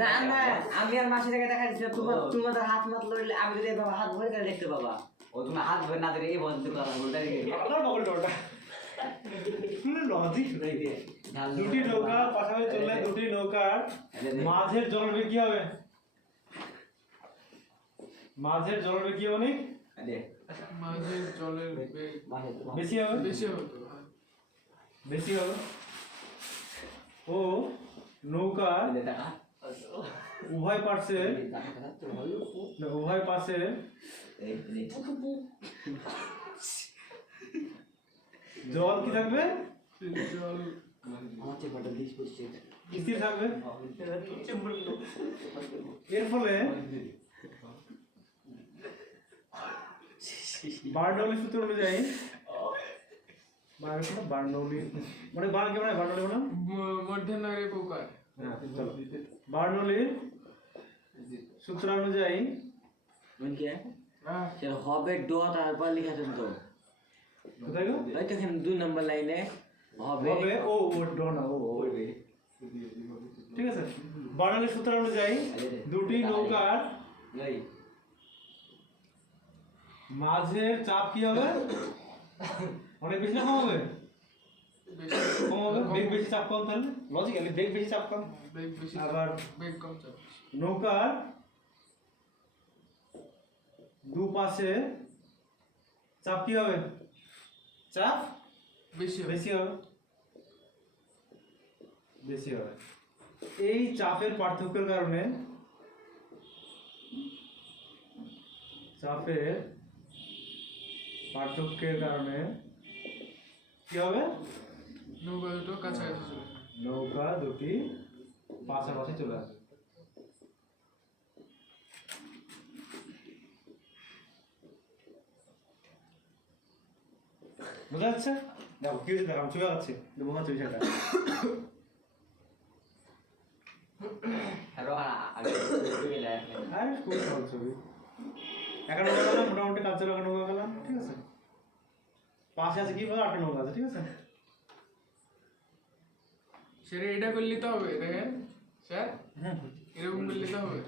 না না আমি আর মাসি থেকে দেখা যাচ্ছে তোমাদের হাত মাত লইলে আমি যদি এভাবে হাত ভরে তাহলে দেখতে পাবা ও তুমি হাত ভরে না দিলে এই বন্ধ করা উল্টা দিকে আমার বগলটা ওটা শুনে লজিক নাই দিয়ে দুটি নৌকা পাশাপাশি চললে দুটি নৌকার মাঝের জলবেগ কি হবে মাঝের জলবেগ কি অনেক মাঝের জলের বেগ বেশি হবে বেশি হবে ও নৌকা উভয় পার্শ্বে জল কি থাকবে জল স্থির থাকবে এর ফলে বার্নৌলি সূত্র অনুযায়ী বার্নৌলি মানে বার্ন কেমন বার্নৌলি মানে মধ্যনাগরে প্রকার চলো বার্নৌলির সূত্র অনুযায়ী হবে ড তারপর লিখেছেন তো কোথায় গো ওই তো এখানে 2 নম্বর লাইনে হবে হবে ও ড না ও ঠিক আছে বার্নৌলির সূত্র অনুযায়ী দুটি নৌকার মাঝের চাপ কি হবে অনেক বেশি না কম হবে কম হবে বেগ বেশি চাপ কম তাহলে লজিক্যালি বেগ বেশি চাপ কম বেগ বেশি আবার বেগ কম চাপ নৌকার দুপাশে চাপ কি হবে চাপ বেশি হবে এই চাপের পার্থক্যের কারণে কি হবে নৌকা দুটো কাছাকাছি চলে নৌকা দুটি পাশাপাশি চলে আসবে বোঝা যাচ্ছে দেখো কি হয়েছে দেখো আমি চলে যাচ্ছি বোঝা যাচ্ছে বিষয়টা আরে খুব সহজ ছবি এখন মোটামুটি কাজ চালানো নৌকা গেলাম ঠিক আছে পাশে আছে কি বলে 8 নৌকা আছে ঠিক আছে সেটা এটা করলে তো হবে দেখেন স্যার এরকম করলে তো হবে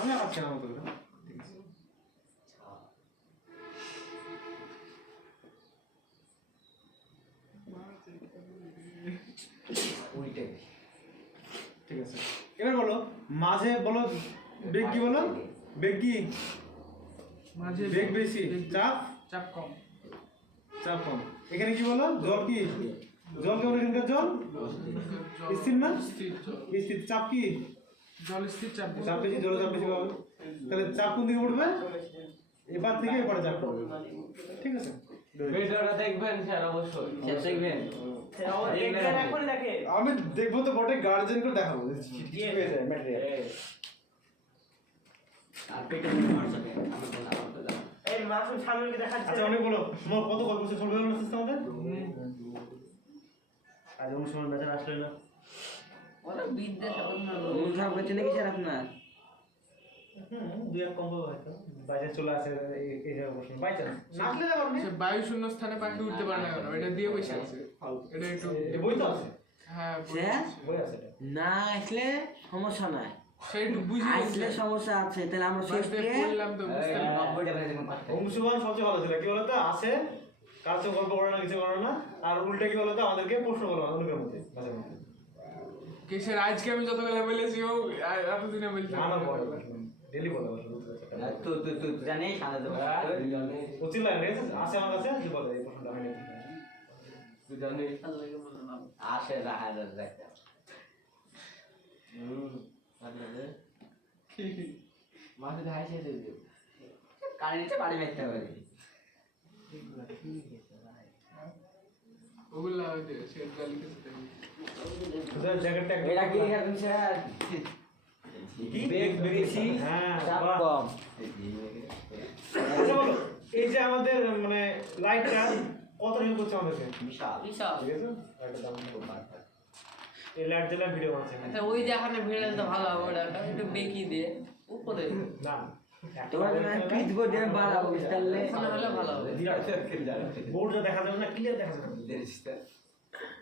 আমি আছি না মতো ঠিক আছে ঠিক আছে এবার বলো মাঝে বলো বেগ কি বলো বেগ কি মাঝে বেগ বেশি চাপ চাপ কম এখানে কি বলো জল কি জল কেমন এখানকার জল স্থির না স্থির চাপ কি জল স্থির চাপ চাপ বেশি জল চাপ বেশি পাবে তাহলে চাপ কোন দিকে উঠবে এবার থেকে এবারে চাপ পড়বে ঠিক আছে ভিডিওটা দেখবেন স্যার অবশ্যই স্যার দেখবেন আমি দেখবো তো বটে গার্জেন করে দেখাবো কি হয়ে যায় ম্যাটেরিয়াল আর পেটে মারছকে আমরা বলা আমাদের এই মাসুম সামনে দেখা আচ্ছা অনেক বলো তোমার কত গল্প শেষ হবে না সিস্টেম আমাদের আজ অনুষ্ঠান ম্যাচ আসলে না ওরা বিদ্যা সাবন না সব করতে নাকি স্যার আপনার দুই এক কম হয়তো বাইরে চলে আসে এই জায়গা বসে বাইচান্স নাচলে না আপনি সে বায়ু শূন্য স্থানে পাখি উঠতে পারে না কেন এটা দিয়ে বসে আছে এটা একটু বই তো আছে হ্যাঁ বই আছে এটা না আসলে সমস্যা নাই সেইটু বুঝি আসলে সমস্যা আছে তাহলে আমরা শেষে বললাম তো বুঝতে অংশগ্রহণ সবচেয়ে ভালো ছিল কি বলতো আসে কার সাথে গল্প করে না কিছু করে না আর উল্টে কি বলতো আমাদেরকে প্রশ্ন করো অনেকের মধ্যে কিসের আজকে আমি যতগুলো বলেছি ও এতদিনে বলছি না বলে ডেলি বলে তো জানেই সাদা দেবো ও চিল্লা রেস আসে আমার কাছে যে বলে এই প্রশ্নটা আমি তুই জানিস আসে রাহা দেখতে মাঝে ধাই শেষ হয়ে যাবে কারেন্টে বাড়ি মারতে হবে ওগুলা হইতে সেট গালি কিছু জ্যাকেটটা এটা কি এখন স্যার বেগ বেশি চাপ কম আচ্ছা বলো এই যে আমাদের মানে লাইটটা কত রিল করছে আমাদেরকে বিশাল ঠিক আছে একটা দাম খুব বাড়ছে এই লাইট জ্বালা ভিডিও বানাচ্ছে আচ্ছা ওই যে এখানে ভিড়ে তো ভালো হবে ওটা একটু বেঁকি দিয়ে উপরে না তোমার পিচ বোর্ড দিয়ে বাড়াবো তাহলে এখানে হলে ভালো হবে বোর্ডটা দেখা যাবে না ক্লিয়ার দেখা যাবে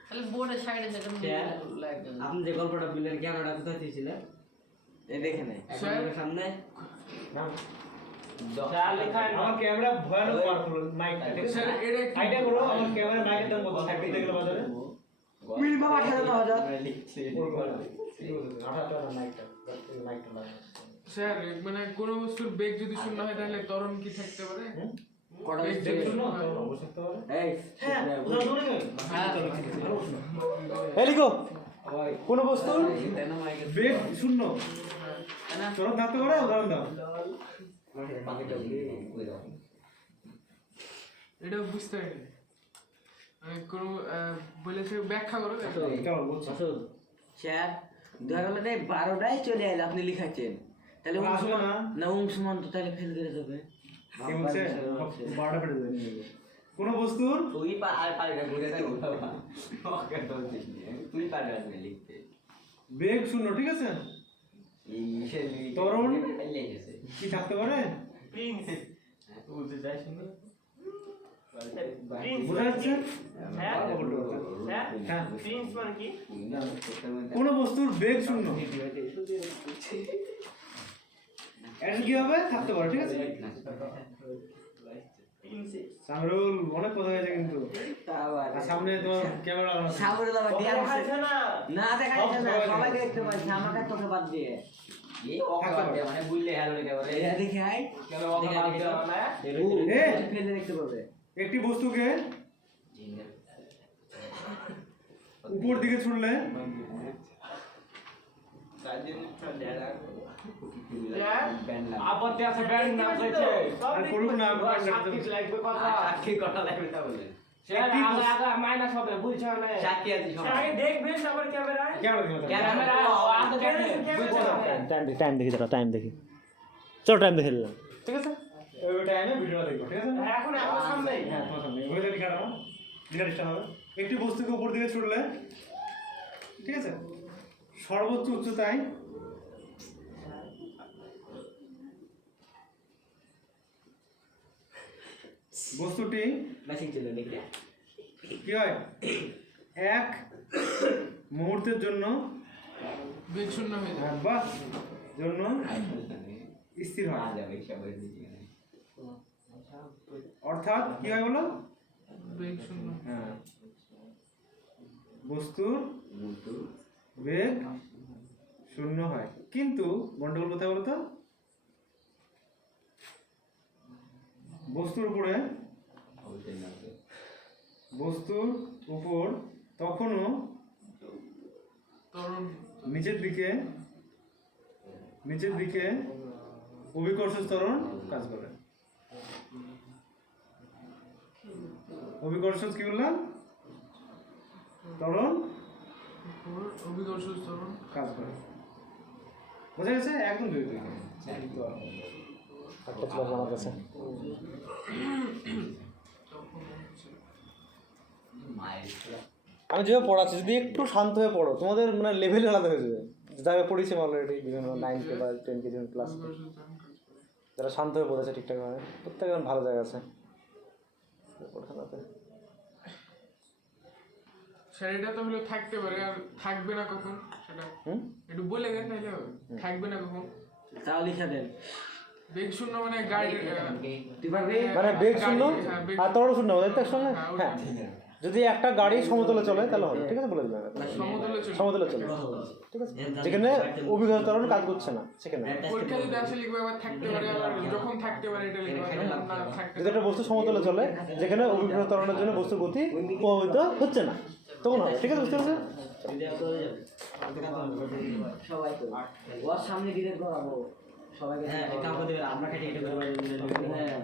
তাহলে বোর্ডের সাইডে সেটা লাগবে আপনি যে গল্পটা বললেন ক্যামেরাটা কোথায় দিয়েছিলেন এই দেখে নে স্যার সামনে আমার ক্যামেরা ভয়ানক পাওয়ারফুল মাইকটা ঠিক আছে স্যার এটা কি আইডিয়া করো আমার ক্যামেরা মাইকের দাম কত থাকবে দেখলে বাজারে মিনিমাম 8,000 মাইকটা লাগা স্যার মানে কোনো বস্তুর বেগ যদি শূন্য হয় তাহলে ত্বরণ কি থাকতে পারে কটা বেগ দেখ যদি শুনো শূন্য হয়? অবশ্যই তো পারে এই হ্যাঁ উদাহরণ দেবে হ্যাঁ এই লিখো কোন বস্তুর বেগ শূন্য হ্যাঁ। চরণ থাকতে পারে উদাহরণ দাও এটা বুঝতে পারিনি মানে কোনো বলেছে ব্যাখ্যা করো চলো বলছি স্যার ধরো মানে 12টায় চলে এলো আপনি লিখাচ্ছেন তাহলে ওরা আসবে না। না সমান তো তাহলে ফেল করে দেবে কি বলছে 12টা পেটে যাবে কোন বস্তুর তুই আর পারবি না ঘুরে যাবে ওকে তো তুই পারবি না লিখতে বেগ শূন্য ঠিক আছে এই মিশেল তরুণ? লিখেছে কি থাকতে পারে প্রিন্স বুঝতে যাই শুনে প্রিন্স বোঝা যাচ্ছে হ্যাঁ হ্যাঁ হ্যাঁ প্রিন্স মানে কি কোন বস্তুর বেগ শূন্য এটা কি হবে থাকতে পারে ঠিক আছে সামরুল অনেক কথা হয়েছে কিন্তু আর সামনে তোমার ক্যামেরা লাগানো আছে। সামনে দাও দিয়া দেখাচ্ছে না না দেখা যাচ্ছে না সবাইকে দেখতে পাচ্ছি আমাকে তোকে বাদ দিয়ে এই থাকতে পারে। মানে বুঝলে হ্যালো লিখে বলে এই দেখি আই কেন ওকে বাদ দিয়ে না এ ফেলে দেখতে পাবে একটি বস্তুকে উপর দিকে ছুড়লে আপত্তি আছে ব্যান্ড নাম হয়েছে আর করুক না আমি সাক্ষী কটা লাগবে তা বলে একটি বস্তু- মাইনাস হবে বুঝছো না সাক্ষী আছে সে আগে দেখবে তারপর ক্যামেরায় ক্যামেরা টাইম দেখি দাঁড়া টাইম দেখি চলো টাইম দেখে নিলাম ঠিক আছে ওই টাইমে ভিডিওটা দেখবো ঠিক আছে এখন আমার সামনে হ্যাঁ তোমার সামনে হয়ে যাবে লিখাটা লিখাটা হবে একটি বস্তুকে উপর দিকে ছুড়লে ঠিক আছে সর্বোচ্চ উচ্চতায় বস্তুটি মেসেজ ছিল লিখে কি হয় এক মুহূর্তের জন্য বেগ শূন্য হয়ে যায় বা জন্য স্থির হয় যাবে সবাই দিকে অর্থাৎ কি হয় বলো বেগ শূন্য হ্যাঁ বস্তুর বেগ শূন্য হয় কিন্তু গন্ডগোল কোথায় বলতো বস্তুর উপর তখনও ত্বরণ নিচের দিকে অভিকর্ষ ত্বরণ কাজ করে অভিকর্ষ কি বললাম ত্বরণ উপর অভিকর্ষ ত্বরণ কাজ করে বোঝা গেছে একদম দুই দুই একটা ছিল আমার কাছে তখন হচ্ছে আমি যেভাবে পড়াচ্ছি যদি একটু শান্ত হয়ে পড়ো তোমাদের মানে লেভেল আলাদা হয়ে যাবে যারা পড়েছি অলরেডি বিভিন্ন 9কে বা 10কে যেমন ক্লাস অভিকর্ষ ত্বরণ কাজ করে যারা শান্ত হয়ে পড়েছে ঠিকঠাকভাবে প্রত্যেক ভালো জায়গা আছে স্যার এটা তো হলো থাকতে পারে আর থাকবে না কখন সেটা হুম একটু বলে দেন তাহলে হবে থাকবে না কখন তাও লিখে দেন বেগ শূন্য মানে গাড়ি তুই পারবি মানে বেগ শূন্য হ্যাঁ, বেগ আর তরল শূন্য তাই তো একসঙ্গে হ্যাঁ, ওটা। হ্যাঁ যদি একটা গাড়ি সমতলে চলে তাহলে হবে ঠিক আছে বলে দিলাম সমতলে চলে সমতলে চলে ঠিক আছে যেখানে অভিজ্ঞতা ত্বরণ কাজ করছে না সেখানে পরীক্ষা যদি আসে লিখবে আবার থাকতে পারে আবার যখন থাকতে পারে এটা লিখবে যখন না থাকতে যদি একটা বস্তু সমতলে চলে যেখানে অভিজ্ঞতা ত্বরণের জন্য বস্তুর গতি প্রভাবিত হচ্ছে না তখন হবে ঠিক আছে বুঝতে পারছো সবাই তো ওর সামনে ডিরেক্ট করাবো সবাইকে হ্যাঁ কাউকে দেবে আমরা কেটে কেটে করবো হ্যাঁ